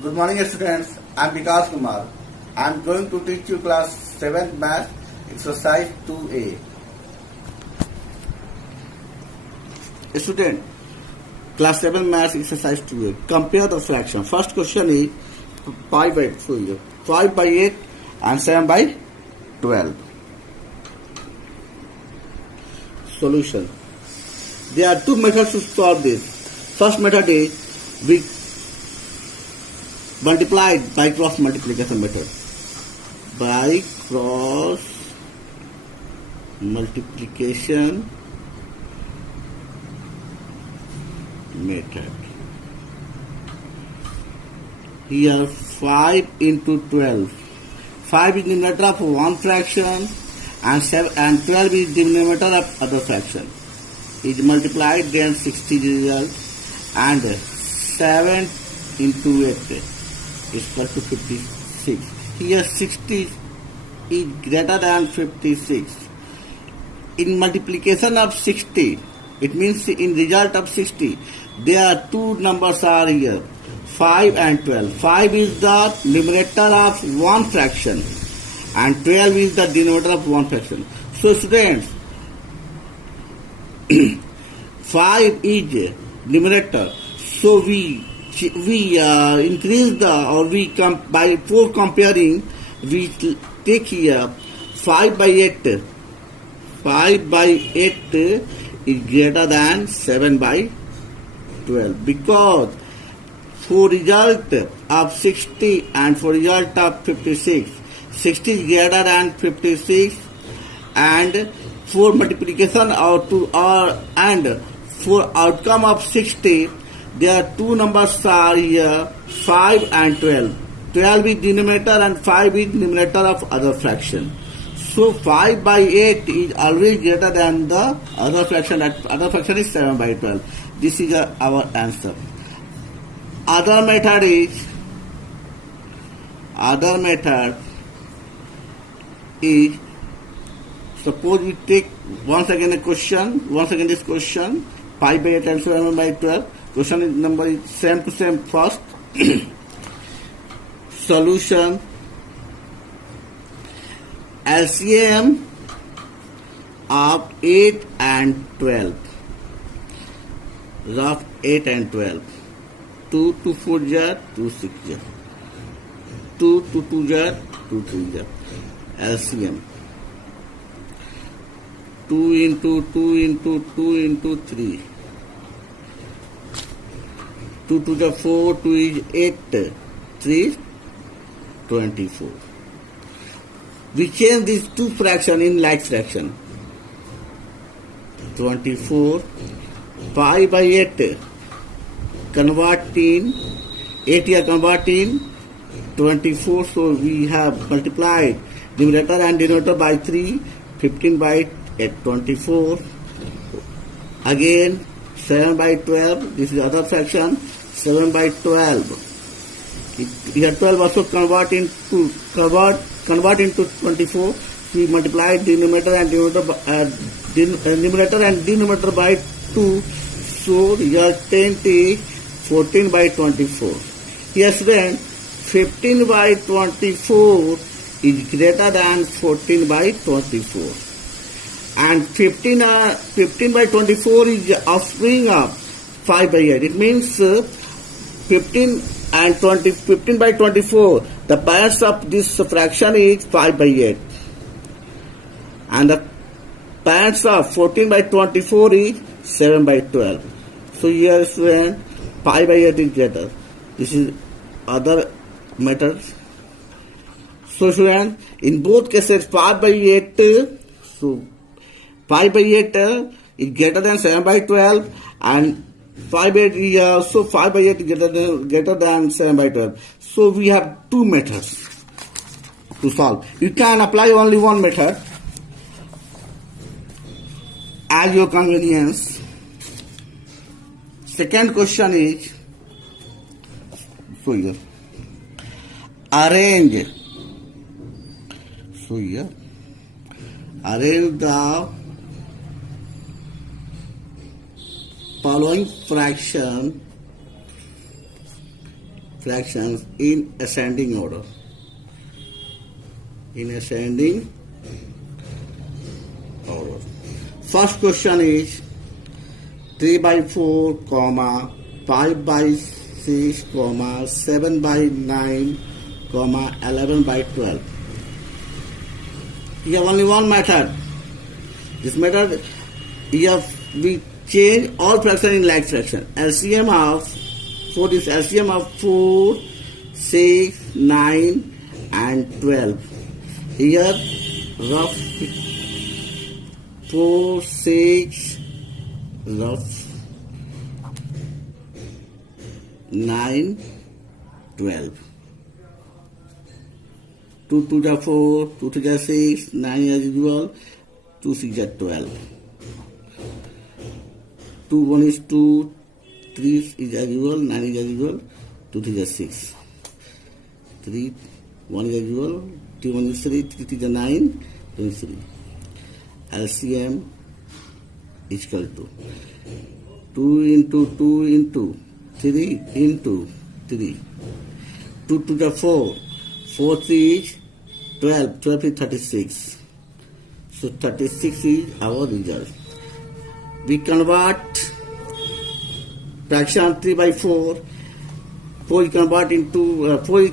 Good morning students, I am Vikas Kumar. I am going to teach you class 7th math exercise 2A. Student, class 7 math exercise 2A. Compare the fraction. First question is 5 by 5 by 8 and 7 by 12. Solution. There are two methods to solve this. First method is we multiplied by cross multiplication method. By cross multiplication method. Here 5 into 12. 5 is denominator of one fraction and 12 is denominator of other fraction. Is multiplied, then 60 result, and 7 into 8 is equal to 56. Here 60 is greater than 56. In multiplication of 60, it means in result of 60, there are two numbers are here, 5 and 12. 5 is the numerator of one fraction and 12 is the denominator of one fraction. So students, 5 is numerator, so we increase by 4 comparing, we take here 5 by 8. 5 by 8 is greater than 7 by 12 because for result of 60 and for result of 56, 60 is greater than 56, and for multiplication and for outcome of 60, there are two numbers are here, 5 and 12. 12 is denominator and 5 is numerator of other fraction. So 5 by 8 is always greater than the other fraction. That other fraction is 7 by 12. This is our answer. Other method is suppose we take once again this question 5 by 8 and 7 by 12. Question is number is same to same first. Solution. LCM of 8 and 12. Of 8 and 12. 2 to 4 jar, 2 6 jar. 2 to 2 jar, 2 3 jar. LCM. 2 into 2 into 2 into 3. 2 to the 4, 2 is 8, 3 is 24. We change these two fractions in like fraction. 24, 5 by 8, converting, 8 here converting, 24, so we have multiplied numerator and denominator by 3, 15 by 8, 24. Again, 7 by 12, this is other fraction, 7 by 12. Here 12 also convert into 24. We multiply numerator and denominator by 2. So resultant is 14 by 24. Here student, 15 by 24 is greater than 14 by 24. And 15 by 24 is offspring of 5 by 8. It means 15 by 24, the parents of this fraction is 5 by 8. And the parents of 14 by 24 is 7 by 12. So here student, 5 by 8 is greater. This is other method. So student, in both cases 5 by 8, so 5 by 8 is greater than 7 by 12 and 5 by 8 is also 5 by 8 is greater than 7 by 12. So we have two methods to solve. You can apply only one method as your convenience. Second question is, so here, arrange the following fraction fractions in ascending order. In ascending order. First question is 3 by 4, 5 by 6, 7 by 9, 11 by 12. You have only one method. This method, we change all fractions in like fraction. LCM of 4 is LCM of 4, 6, 9 and 12. Here rough 4, 6, rough 9, 12. 2 to the 4, 2 to the 6, 9 as usual, 2 6 is 12. 2 1 is 2, 3 is as usual, 9 is as usual, 2 3 is 6. 3 1 is as usual, 2 1 is 3, 3 3 is 9, 2 is 3. LCM is equal to 2 into 2 into 3 into 3. 2 to the 4, 4 3 is 12, 12 is 36. So 36 is our result. We convert fraction 3 by 4. 4 is convert into 4 is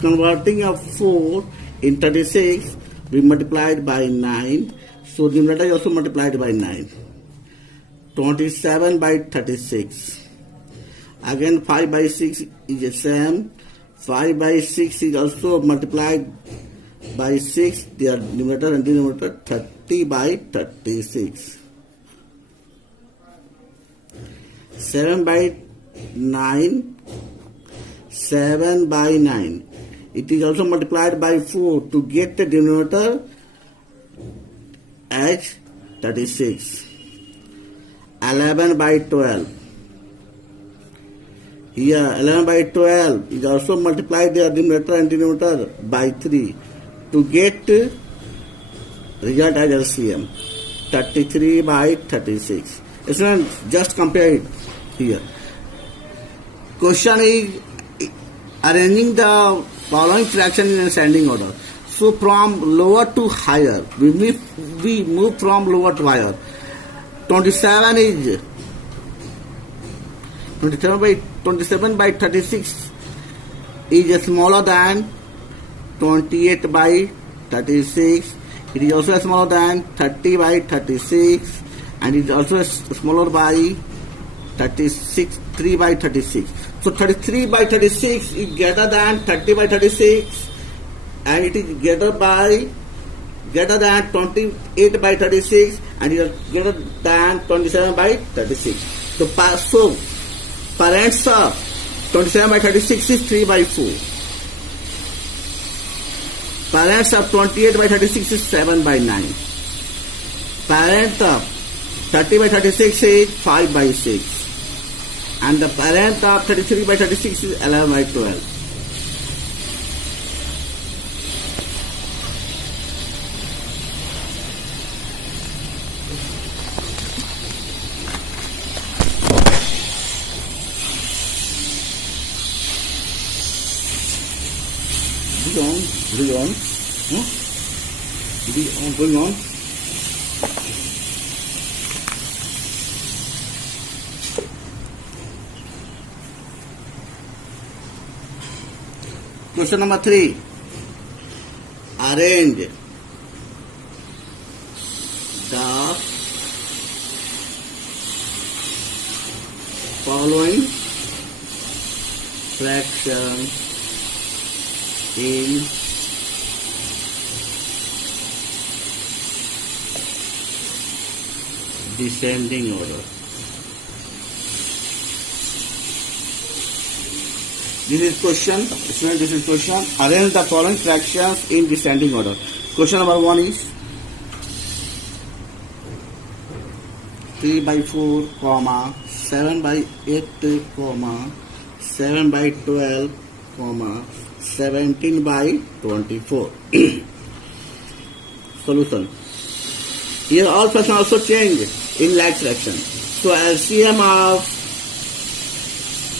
converting of 4 in 36. We multiplied by 9. So the numerator is also multiplied by 9. 27 by 36. Again 5 by 6 is the same. 5 by 6 is also multiplied by 6. Their numerator and denominator 30 by 36. 7 by 9. 7 by 9. It is also multiplied by 4 to get the denominator as 36. 11 by 12. Here 11 by 12 is also multiplied the numerator and denominator by 3 to get result as LCM. 33 by 36. Students, just compare it here. Question is arranging the following fraction in ascending order. So from lower to higher, we move from lower to higher. 27 is 27 by 36 is smaller than 28 by 36. It is also smaller than 30 by 36 and it is also smaller by 36, 3 by 36. So 33 by 36 is greater than 30 by 36 and it is greater than 28 by 36 and it is greater than 27 by 36. So parents of 27 by 36 is 3 by 4. Parents of 28 by 36 is 7 by 9. Parent of 30 by 36 is 5 by 6. And the parent of 33 by 36 is 11 by 12. Going on. Question number 3. Arrange the following fraction in descending order. This is question. Student, this is question. Arrange the following fractions in descending order. Question number 1 is 3 by 4, 7 by 8, 7 by 12, 17 by 24. Solution. Here all fractions also change in like fraction. So LCM of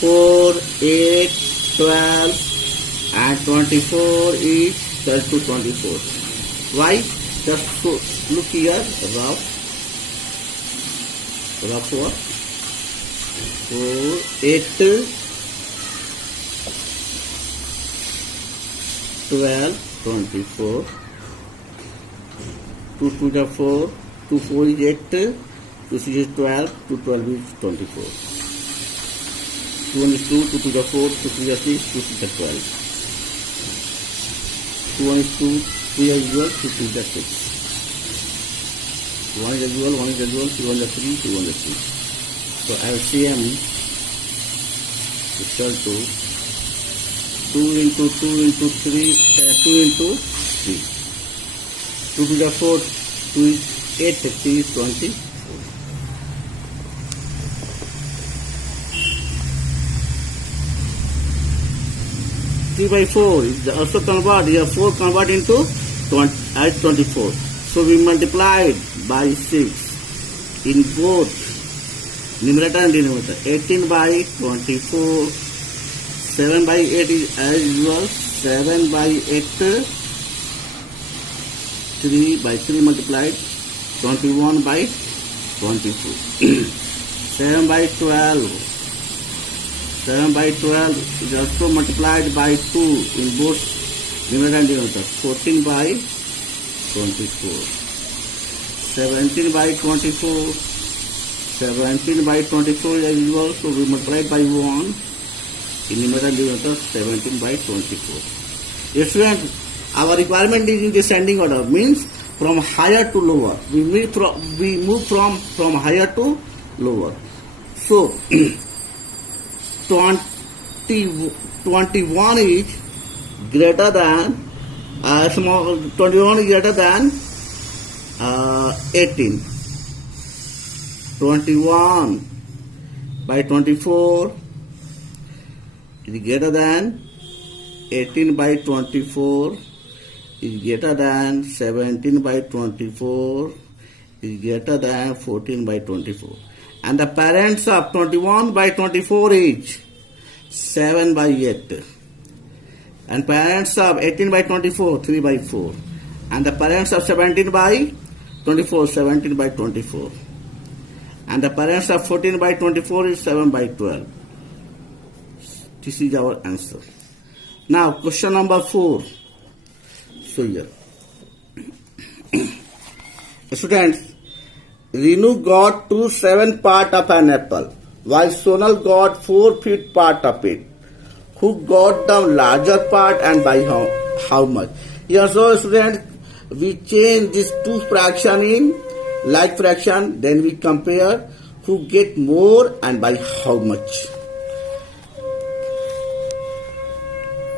4, 8, 12 and 24 is equal to 24. Why? Just so look here, rough what? 4, 8, 12, 24. 2 to the 4, 2 4 is 8, 2 6 is 12, 2 12 is 24. 2 1 is 2, 2 to the 4, 2 3 is 6, 2 6 is 12. 2 1 is 2, 3 is 12, 2 3 is 6. 1 is 12, 1 is 12, 3 1 is 3, 2 1 is 3. So LCM is equal to 2 into 2 into 3, 2 into 3. 2 to the 4, 2 is 8, 3 is 20. 3 by 4 is also convert. Here 4 convert into 24. So we multiplied by 6 in both numerator and denominator. 18 by 24. 7 by 8 is as usual. 7 by 8. 3 by 3 multiplied. 21 by 22. 7 by 12. 7 by 12 is also multiplied by 2 in both numerator and denominator. 14 by 24. 17 by 24. 17 by 24 is as usual, so we multiply by 1 in numerator and denominator. 17 by 24. Yes, students, our requirement is in descending order, means from higher to lower. We move from higher to lower. So 21 is greater than 21 is greater than 18. 21 by 24 is greater than 18 by 24 is greater than 17 by 24 is greater than 14 by 24. And the parents of 21 by 24 is 7 by 8. And parents of 18 by 24, 3 by 4. And the parents of 17 by 24, 17 by 24. And the parents of 14 by 24 is 7 by 12. This is our answer. Now, question number 4. So here. Students, Renu got 2/7 part of an apple, while Sonal got 4/5 part of it. Who got the larger part and by how much? Here, so students, we change these two fraction in like fraction, then we compare who get more and by how much.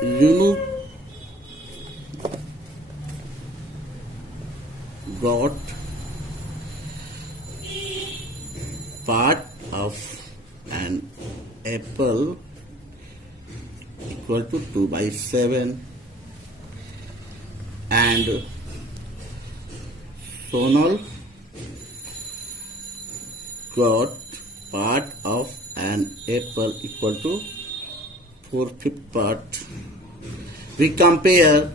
Renu got part of an apple equal to 2 by 7 and Sonal got part of an apple equal to 4/5 part. We compare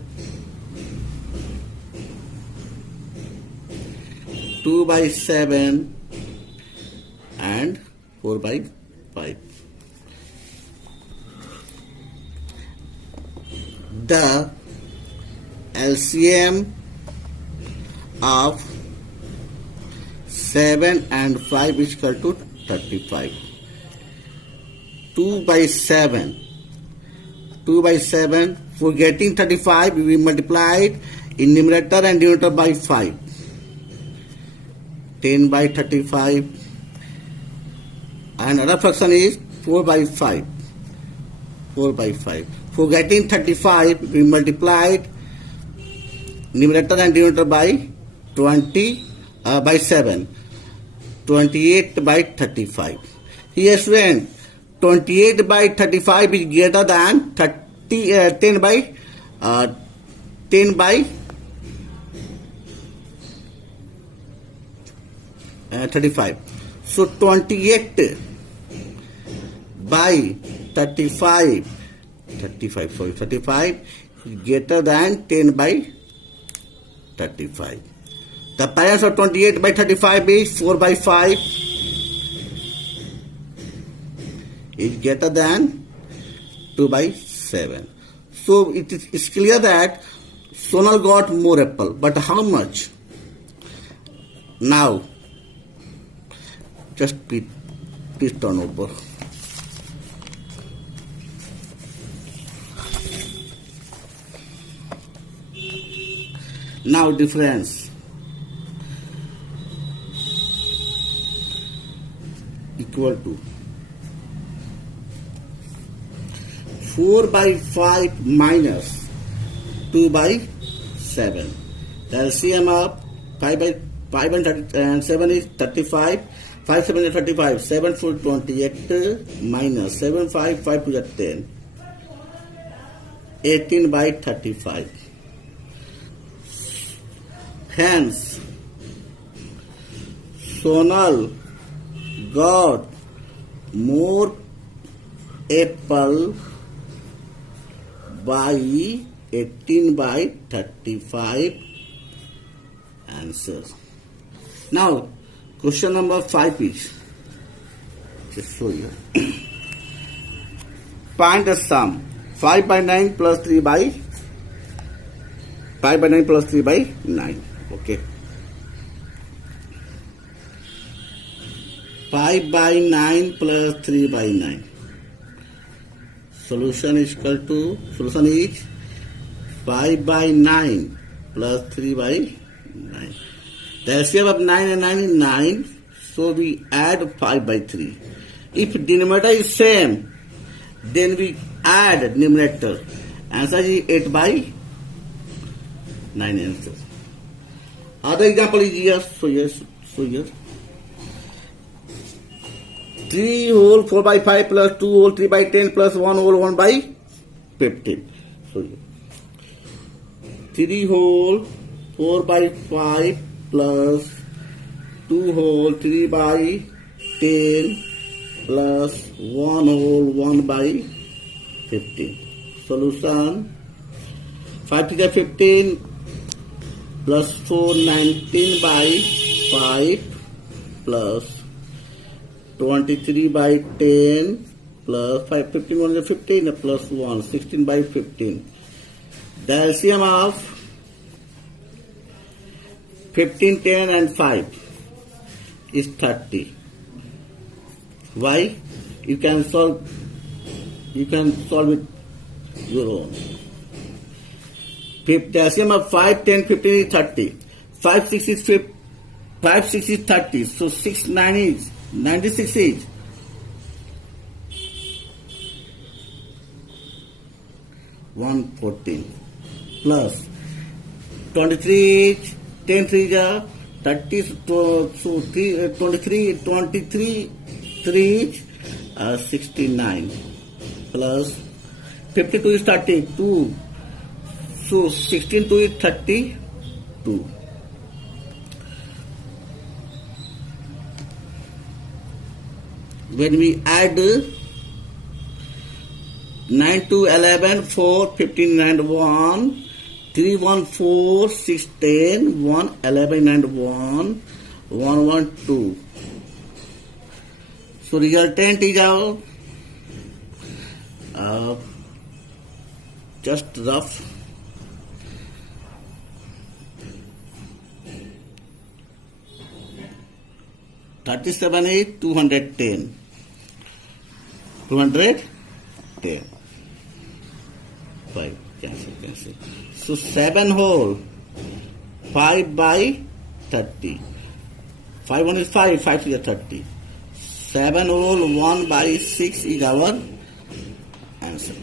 2 by 7 and 4 by 5. The LCM of 7 and 5 is equal to 35. 2 by 7. 2 by 7. For getting 35, we multiplied in numerator and denominator by 5. 10 by 35. And another fraction is 4 by 5. 4 by 5. For getting 35, we multiplied numerator and denominator by 20 by 7. 28 by 35. Here, student, 28 by 35 is greater than 10 by 35. So 28 by 35. 35 is greater than 10 by 35. The parents of 28 by 35 is 4 by 5 is greater than 2 by 7. So it's clear that Sonal got more apple, but how much? Now, just please turn over. Now difference equal to 4 by 5 minus 2 by 7. The LCM of 5 and 7 is 35. 5 7 is 35. 7 4 28 minus 7 5 5 to the 10. 18 by 35. Hence, Sonal got more apple by 18 by 35 answers. Now, question number 5 is, just show you. Find the sum. 5 by 9 plus 3 by 5 by 9 plus 3 by 9. Okay. 5 by 9 plus 3 by 9. Solution is 5 by 9 plus 3 by 9. The LCM of 9 and 9 is 9, so we add 5 by 3. If denominator is same, then we add numerator. Answer is 8 by 9 answer. Other example is here, so here. 3 whole 4 by 5 plus 2 whole 3 by 10 plus 1 whole 1 by 15. So 3 whole 4 by 5 plus 2 whole 3 by 10 plus 1 whole 1 by 15. Solution 5 to the 15 plus 4 19 by 5 plus 23 by 10 plus 5 15 1 is 15 plus 1 16 by 15. The LCM of 15 10 and 5 is 30. Why? You can solve it your own. The LCM of 5 10 15 is 30. 5 6 is 30. So 6 9 is 96 is 114 plus 23 is 10 3 is 30, so 23 3 is 69 plus 52 is 32, so 16 2 is 32. When we add 9 to 11, 4, 15 and 1, 3, 1, 4, 6, 10, 1, 11 and 1, 1, 1, 2. So resultant is our just rough. $37 is 210. 210. 5 cancel. So 7 whole 5 by 30. 5 1 is 5, 5 is 30. 7 whole 1 by 6 is our answer.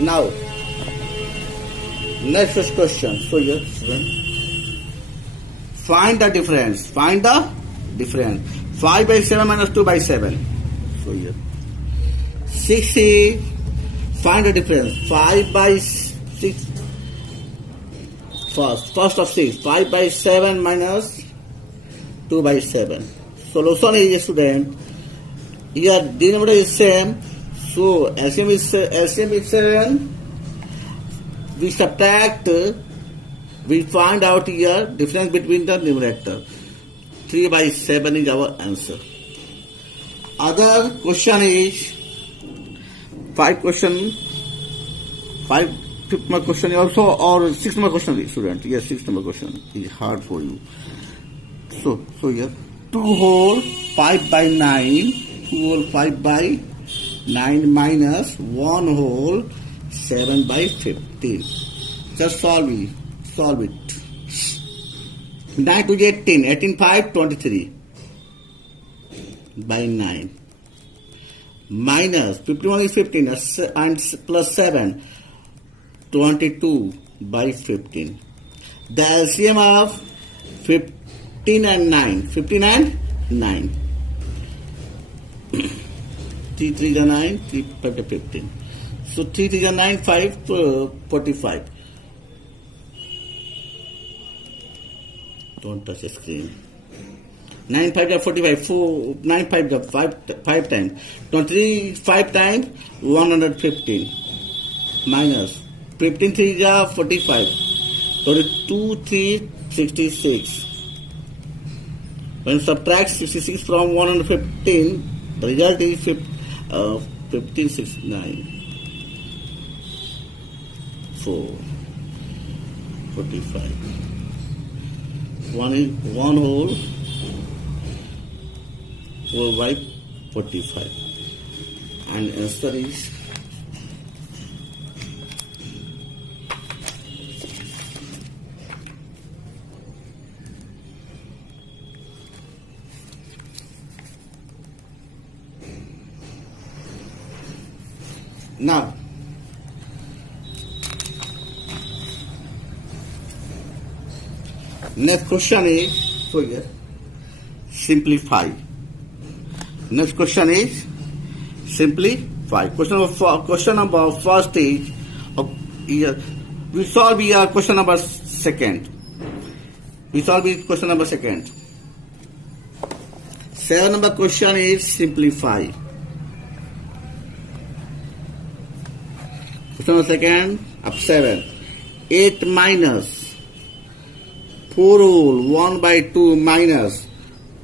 Now, next question. So here, find the difference. Find the difference. 5 by 7 minus 2 by 7. So here, 6 find the difference. 5 by 6. First of 6. 5 by 7 minus 2 by 7. Solution is, student, here denominator is same. So LCM is 7. We subtract, we find out here difference between the numerator. 3 by 7 is our answer. Other question is 5th number question also, or 6th number question, student. Yes, 6th number question is hard for you. So here 2 whole 5 by 9, 2 whole 5 by 9 minus 1 whole 7 by 15. Just solve it. 9 to 18. 18 5 23 by 9 minus 51 is 15 and plus 7 22 by 15. The LCM of 15 and 9. 15 and 9. 3 3 is 9, 3 5 is 15. So 3 3 is 9, 5 45. Don't touch the screen. 9 5 is 45. 9 5 is 5 times. 23 5 times 115 minus 15 3 is 45. 22 3 66. When subtract 66 from 115, the result is 1569. 4 45. 1 whole 4 by 45. And answer is now. Next question is, so here, simplify. Next question is simplify. Question number first is, here, we solve here question number second. We solve it question number second. 7 number question is simplify. Question number second of 7. 8 minus 4 whole 1 by 2 minus